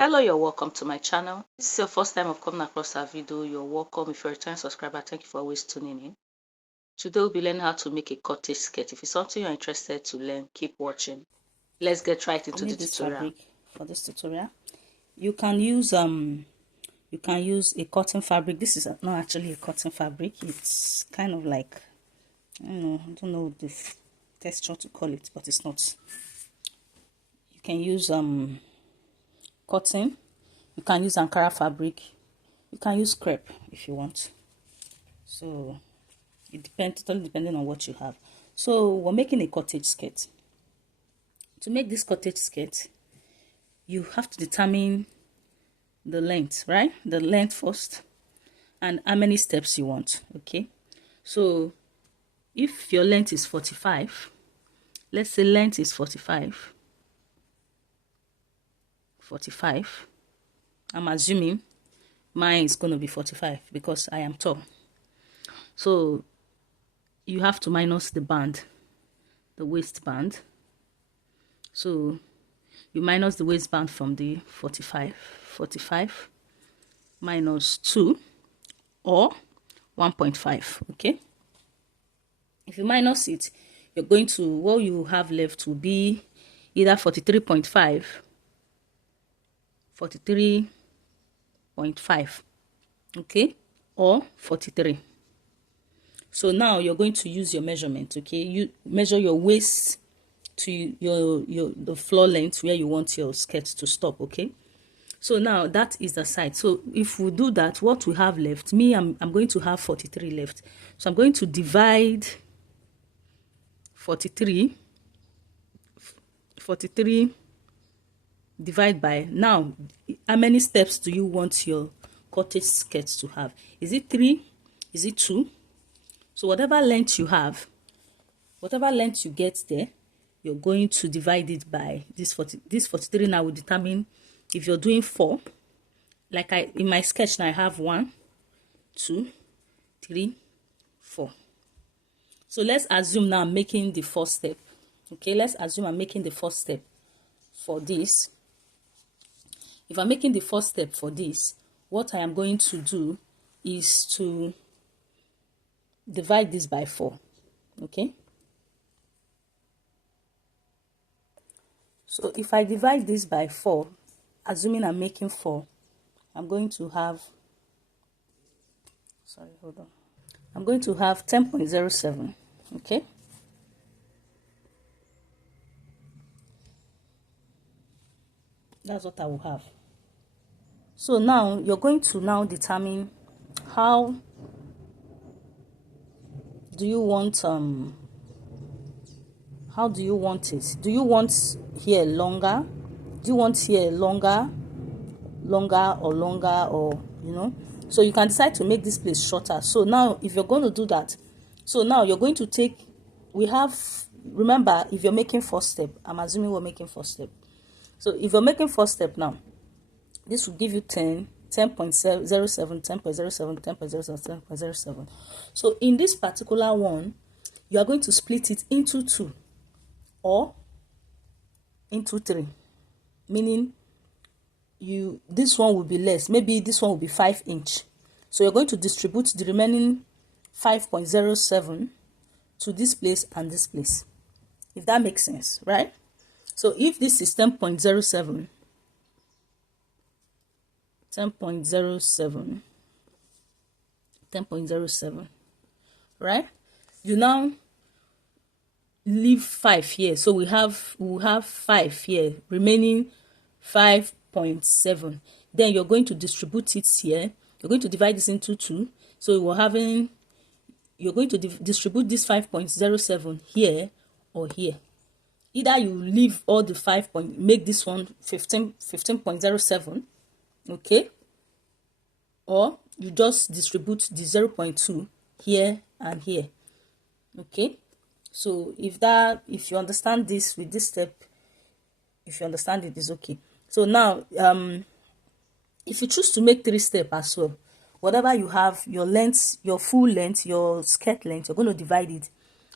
Hello, you're welcome to my channel. If this is your first time of coming across our video, you're welcome. If you're a return subscriber, thank you for always tuning in. Today we'll be learning how to make a cottage skirt. If it's something you're interested to learn, keep watching. Let's get right into the Need this tutorial. fabric for this tutorial. You can use a cotton fabric. This is not actually a cotton fabric. It's kind of like, I don't know the texture to call it, but it's not. You can use cotton. You can use Ankara fabric. You can use crepe if you want. So it depends, totally depending on what you have. So we're making a cottage skirt. To make this cottage skirt, you have to determine the length, right? The length first, and how many steps you want. Okay, so if your length is 45, let's say length is 45, I'm assuming mine is going to be 45 because I am tall. So you have to minus the band, the waistband. So you minus the waistband from the 45 minus 2 or 1.5. Okay, if you minus it, you're going to, what you have left will be either 43.5, okay, or 43. So now you're going to use your measurement. Okay, you measure your waist to the floor length where you want your skirt to stop. Okay, so now that is the side. So if we do that, what we have left, I'm going to have 43 left. So I'm going to divide 43 divide by, now how many steps do you want your cottage skirt to have? Is it 3? Is it 2? So whatever length you have, whatever length you get there, you're going to divide it by this 43. Now will determine if you're doing 4, like in my sketch now I have 1, 2, 3, 4. So let's assume now I'm making the first step. Okay, let's assume I'm making the first step for this. If I'm making the first step for this, what I am going to do is to divide this by 4. Okay, so if I divide this by 4, assuming I'm making 4, I'm going to have, I'm going to have 10.07. okay, that's what I will have. So now you're going to now determine how do you want how do you want it? Do you want here longer? Do you want here longer or longer, or so you can decide to make this place shorter. So now if you're going to do that, so now you're going to take, remember, if you're making first step, I'm assuming we're making first step. So if you're making first step now, this will give you 10.07, 10.07, 10.07, 10.07. So in this particular one, you are going to split it into 2 or into 3, meaning this one will be less. Maybe this one will be 5 inch. So you're going to distribute the remaining 5.07 to this place and this place, if that makes sense, right? So if this is 10.07, right? You now leave 5 here. So we'll have 5 here, remaining 5.7. Then you're going to distribute it here. You're going to divide this into 2. So you're going to distribute this 5.07 here or here. Either you leave all the 5 point, make this one 15.07, okay, or you just distribute the 0.2 here and here. Okay, so if you understand this with this step, if you understand it, is okay. So now if you choose to make 3 steps as well, whatever you have, your length, your full length, your skirt length, you're going to divide it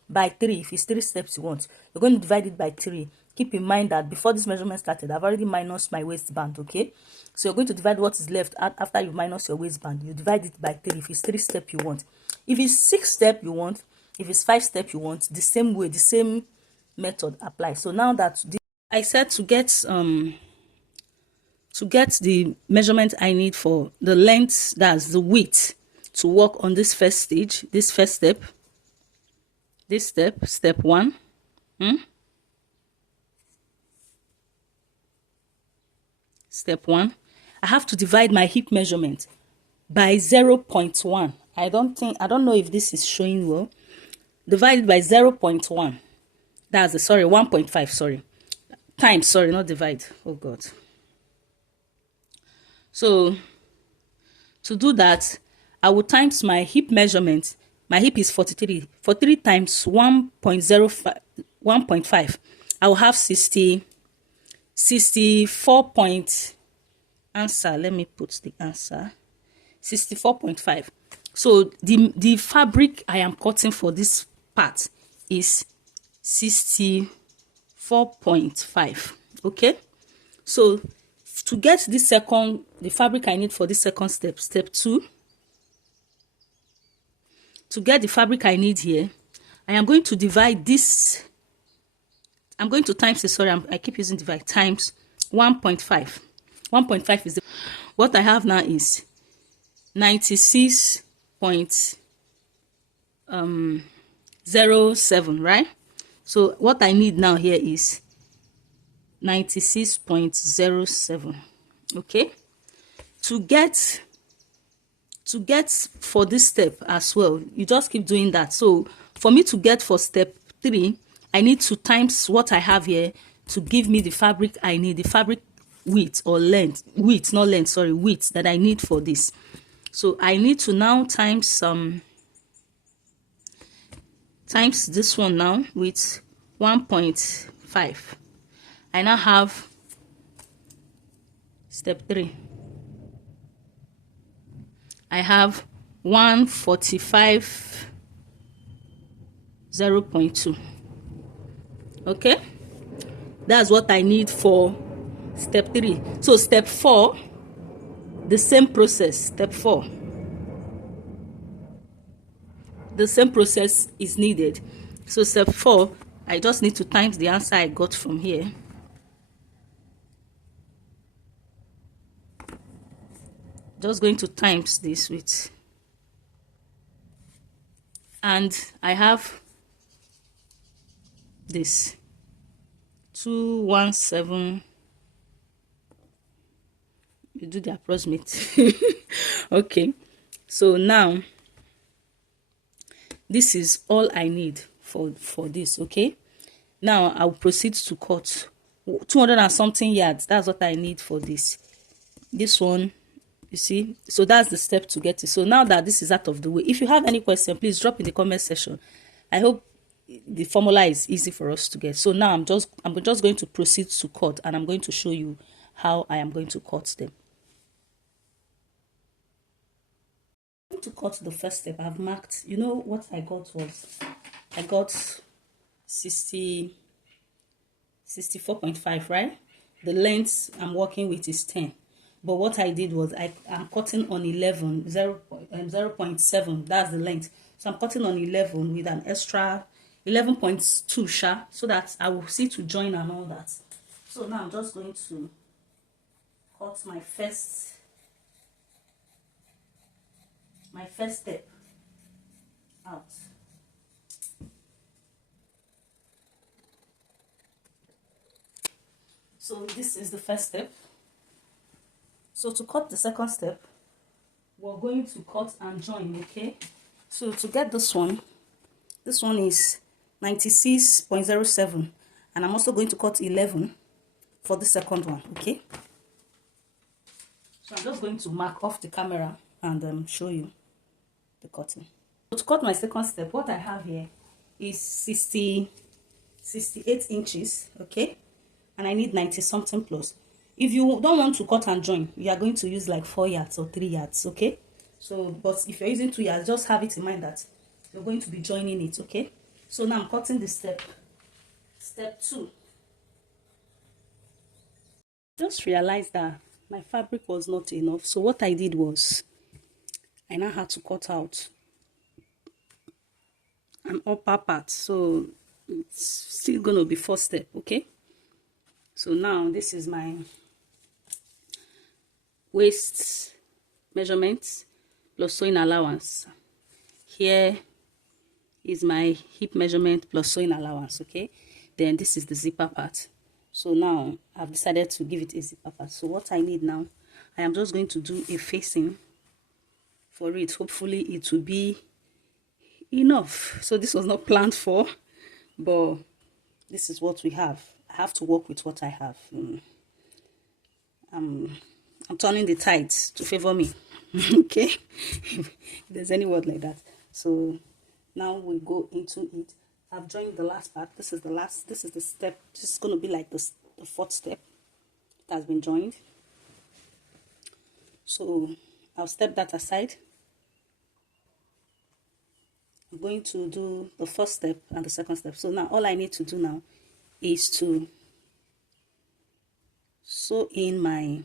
by 3. If it's 3 steps you want, you're going to divide it by 3. keep in mind that before this measurement started, I've already minus my waistband, okay? So you're going to divide what is left after you minus your waistband. You divide it by 3 if it's 3 steps you want. If it's 6 steps you want, if it's 5 steps you want, the same way, the same method applies. So now that I said to get the measurement I need for the length, that's the width, to work on this first stage, this first step, this step 1. Step 1, I have to divide my hip measurement by 0.1. I don't know if this is showing well. Divide it by 0.1. That's the, sorry, 1.5, sorry. Times, sorry, not divide. Oh God. So to do that, I will times my hip measurement. My hip is 43. 43 times 1.05, 1.5. I will have 64 point answer. Let me put the answer. 64.5. So the fabric I am cutting for this part is 64.5. Okay, so to get this the fabric I need for this second step, step 2, to get the fabric I need here, I am going to divide this. I'm going to times this, sorry, I keep using divide, times 1.5. 1.5 is what I have now is 96.07, right? So what I need now here is 96.07. Okay, to get for this step as well, you just keep doing that. So for me to get for step 3, I need to times what I have here to give me the fabric I need, the fabric width or length, width, not length, sorry, width that I need for this. So I need to now times this one now with 1.5. I now have step 3. I have 145 0.2. Okay, that's what I need for step 3. So step 4, the same process. Step 4, the same process is needed. So step 4, I just need to times the answer I got from here. Just going to times this with, and I have this 217. You do the approximate. Okay, so now this is all I need for this. Okay, now I'll proceed to cut 200 and something yards. That's what I need for this one, you see. So that's the step to get it. So now that this is out of the way, if you have any question, please drop in the comment section. I hope the formula is easy for us to get. So now I'm just going to proceed to cut, and I'm going to show you how I am going to cut them. To cut the first step, I've marked, you know what I got was, I got 64.5, right? The length I'm working with is 10, but what I did was I'm cutting on 11, 0.7, that's the length. So I'm cutting on 11 with an extra 11.2 sha, so that I will see to join and all that. So now I'm just going to cut my first step out. So this is the first step. So to cut the second step, we're going to cut and join. Okay, so to get this one is 96.07, and I'm also going to cut 11 for the second one. Okay, so I'm just going to mark off the camera and show you the cutting. So to cut my second step, what I have here is 68 inches. Okay, and I need 90 something plus. If you don't want to cut and join, you are going to use like 4 yards or 3 yards. Okay, so but if you're using 2 yards, just have it in mind that you're going to be joining it. Okay, so now I'm cutting the step 2. Just realized that my fabric was not enough. So what I did was I now had to cut out an upper part. So it's still going to be first step, okay? So now this is my waist measurements plus sewing allowance. Here is my hip measurement plus sewing allowance, okay? Then this is the zipper part. So now I've decided to give it a zipper part. So what I need now, I am just going to do a facing for it. Hopefully it will be enough. So this was not planned for, but this is what we have. I have to work with what I have. I'm turning the tides to favor me. Okay, if there's any word like that. So now we go into it. I've joined the last part. This is the step. This is going to be like the fourth step. It has been joined. So I'll step that aside. I'm going to do the first step and the second step. So now all I need to do now is to sew in my,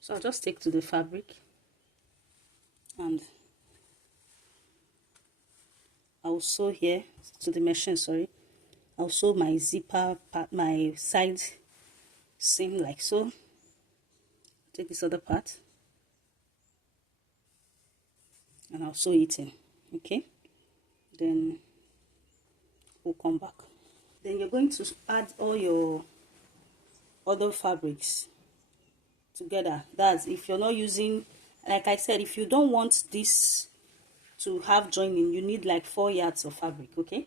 so I'll just take to the fabric and I'll sew here to the machine, sorry. I'll sew my zipper part, my side seam like so. Take this other part and I'll sew it in, okay? Then we'll come back. Then you're going to add all your other fabrics together. That's if you're not using, like I said, if you don't want this to have joining, you need like 4 yards of fabric, okay?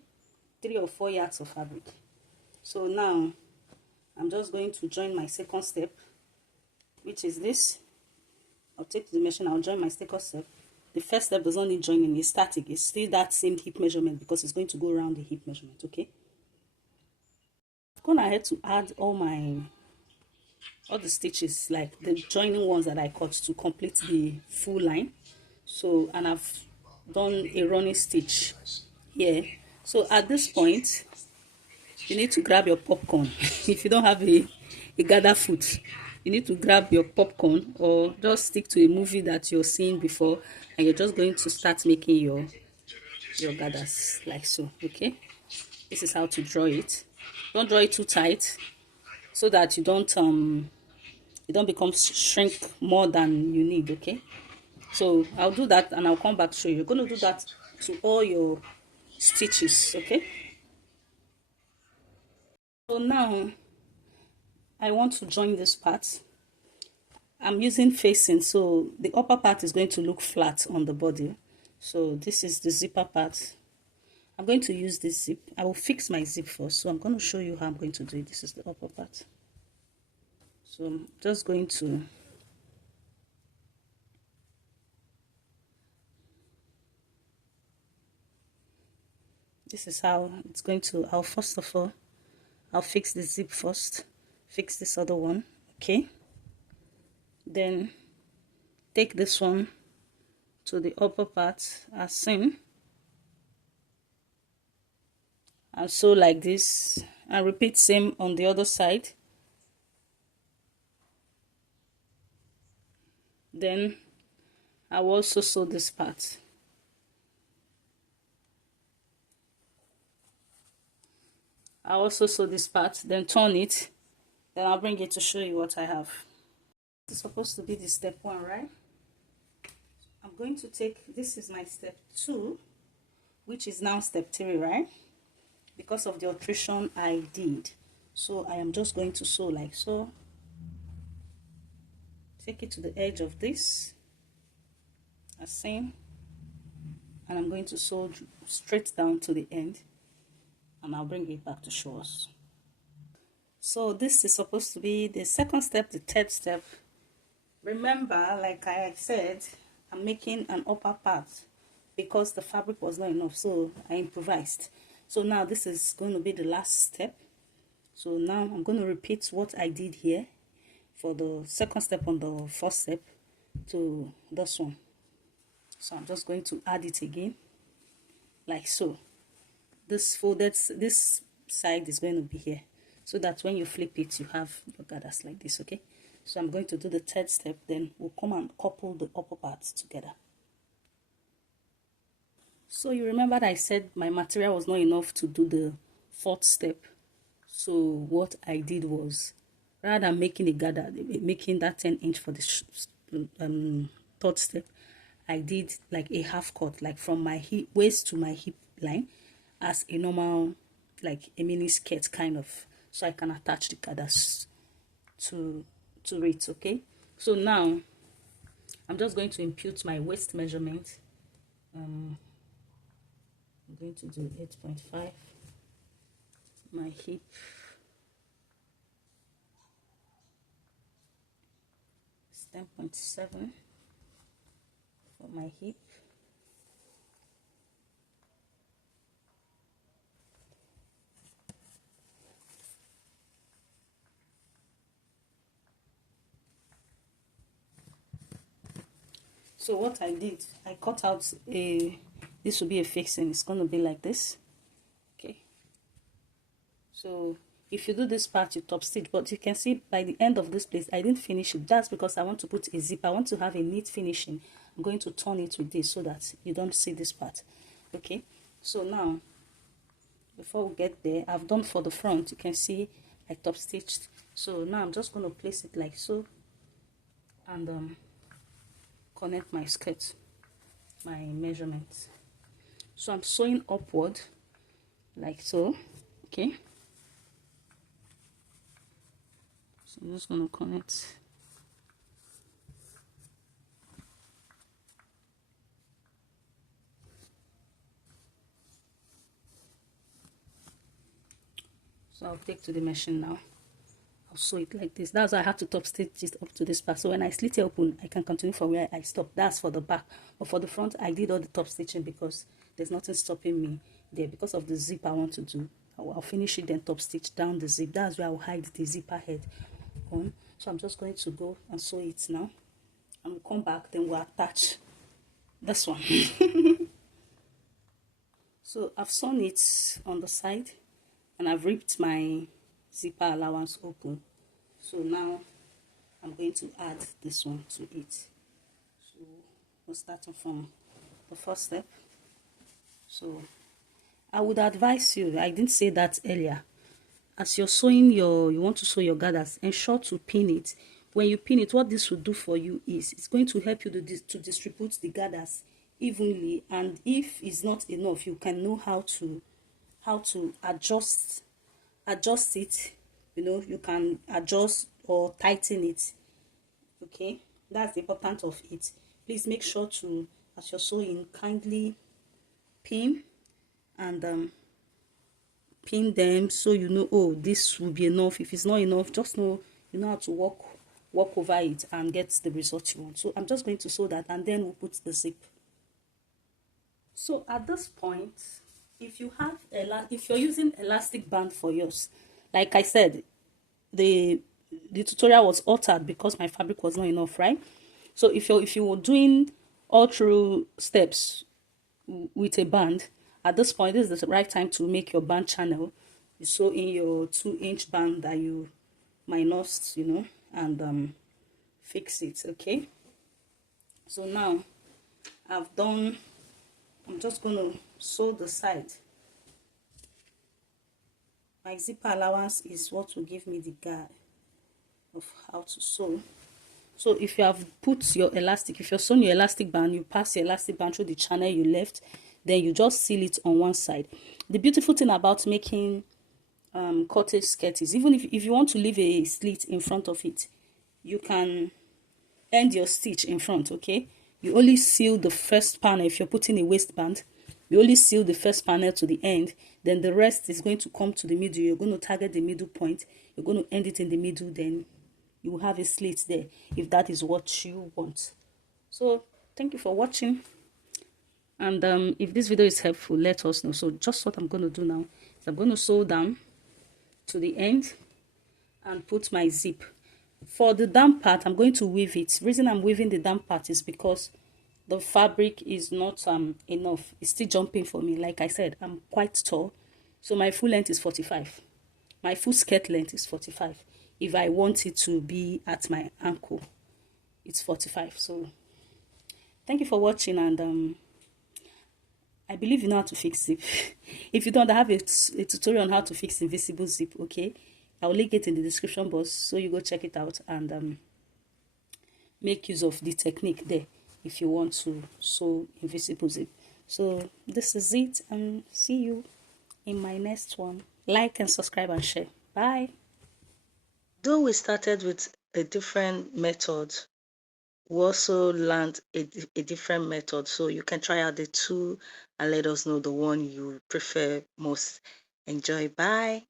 3 or 4 yards of fabric. So now I'm just going to join my second step, which is this. I'll take the machine, I'll join my second step. The first step does not need joining, it's static. It's still that same hip measurement because it's going to go around the hip measurement, okay? I've gone ahead to add all the stitches, like the joining ones that I cut to complete the full line. So, and I've done a running stitch here. So at this point, you need to grab your popcorn. If you don't have a gather foot, you need to grab your popcorn or just stick to a movie that you're seeing before, and you're just going to start making your gathers like so, okay? This is how to draw it. Don't draw it too tight so that you don't become shrink more than you need, okay? So I'll do that and I'll come back to show you. You're going to do that to all your stitches, okay? So now I want to join this part. I'm using facing, so the upper part is going to look flat on the body. So this is the zipper part. I'm going to use this zip. I will fix my zip first, so I'm going to show you how I'm going to do it. This is the upper part. So I'm just going to this is how it's going to, first of all, I'll fix the zip first, fix this other one, okay? Then take this one to the upper part as seen, and sew like this, and repeat same on the other side. Then I will also sew this part. I also sew this part, then turn it, then I'll bring it to show you what I have. This is supposed to be the step 1, right? I'm going to take, this is my step 2, which is now step 3, right? Because of the alteration I did. So I am just going to sew like so. Take it to the edge of this, as seen, and I'm going to sew straight down to the end, and I'll bring it back to show us. So this is supposed to be the second step, the third step. Remember, like I said, I'm making an upper part because the fabric was not enough, so I improvised. So now this is going to be the last step. So now I'm going to repeat what I did here for the second step on the first step to this one. So I'm just going to add it again like so. This side is going to be here, so that when you flip it, you have your gathers like this. Okay, so I'm going to do the third step, then we'll come and couple the upper parts together. So you remember that I said my material was not enough to do the fourth step. So what I did was, rather than making a gather, making that 10-inch for the third step, I did like a half cut, like from my hip waist to my hip line, as a normal, like a mini skirt kind of, so I can attach the gathers to it. Okay, so now I'm just going to impute my waist measurement. I'm going to do 8.5. My hip, is 10.7 for my hip. So what I did, I cut out this will be a fixing. It's going to be like this. Okay, so if you do this part, you top stitch, but you can see by the end of this place I didn't finish it. That's because I want to put a zip. I want to have a neat finishing. I'm going to turn it with this so that you don't see this part. Okay, so now before we get there, I've done for the front. You can see I top stitched. So now I'm just going to place it like so, and connect my skirt, my measurements. So I'm sewing upward like so. Okay, so I'm just going to connect. So I'll take to the machine now. I'll sew it like this. That's why I have to top stitch it up to this part. So when I slit it open, I can continue from where I stopped. That's for the back. But for the front, I did all the top stitching because there's nothing stopping me there. Because of the zip I want to do, I'll finish it, then top stitch down the zip. That's where I'll hide the zipper head on. So I'm just going to go and sew it now. And we'll come back, then we'll attach this one. So I've sewn it on the side, and I've ripped my zipper allowance open. So now I'm going to add this one to it. So we're starting from the first step. So I would advise you, I didn't say that earlier, as you're sewing you want to sew your gathers, ensure to pin it. When you pin it, what this will do for you is it's going to help you to distribute the gathers evenly, and if it's not enough, you can know how to adjust it. You know, you can adjust or tighten it. Okay, that's the importance of it. Please make sure to, as you're sewing, kindly pin and pin them, so you know, oh, this will be enough. If it's not enough, just know you know how to walk over it and get the result you want. So I'm just going to sew that, and then we'll put the zip. So at this point, if you're using elastic band for yours, like I said, the tutorial was altered because my fabric was not enough, right? So if you were doing all through steps with a band, at this point, this is the right time to make your band channel. You sew in your 2-inch band that you minus, you know, and fix it. Okay, so now I'm just going to sew the side. My zipper allowance is what will give me the guide of how to sew. So if you have put your elastic, if you're sewing your elastic band, you pass your elastic band through the channel you left, then you just seal it on one side. The beautiful thing about making cottage skirt is, even if you want to leave a slit in front of it, you can end your stitch in front. Okay, you only seal the first panel. If you're putting a waistband, you only seal the first panel to the end, then the rest is going to come to the middle. You're going to target the middle point, you're going to end it in the middle, then you will have a slit there if that is what you want. So thank you for watching, and if this video is helpful, let us know. So just what I'm going to do now is I'm going to sew down to the end and put my zip. For the down part, I'm going to weave it. The reason I'm weaving the down part is because the fabric is not enough. It's still jumping for me. Like I said, I'm quite tall, So my full length is 45. My full skirt length is 45. If I want it to be at my ankle, it's 45. So thank you for watching, and I believe you know how to fix zip. If you don't, I have a tutorial on how to fix invisible zip, okay? I'll link it in the description box, so you go check it out and make use of the technique there if you want to sew invisible zip. So this is it, and see you in my next one. Like and subscribe and share. Bye. Though we started with a different method, we also learned a different method. So you can try out the two and let us know the one you prefer most. Enjoy. Bye.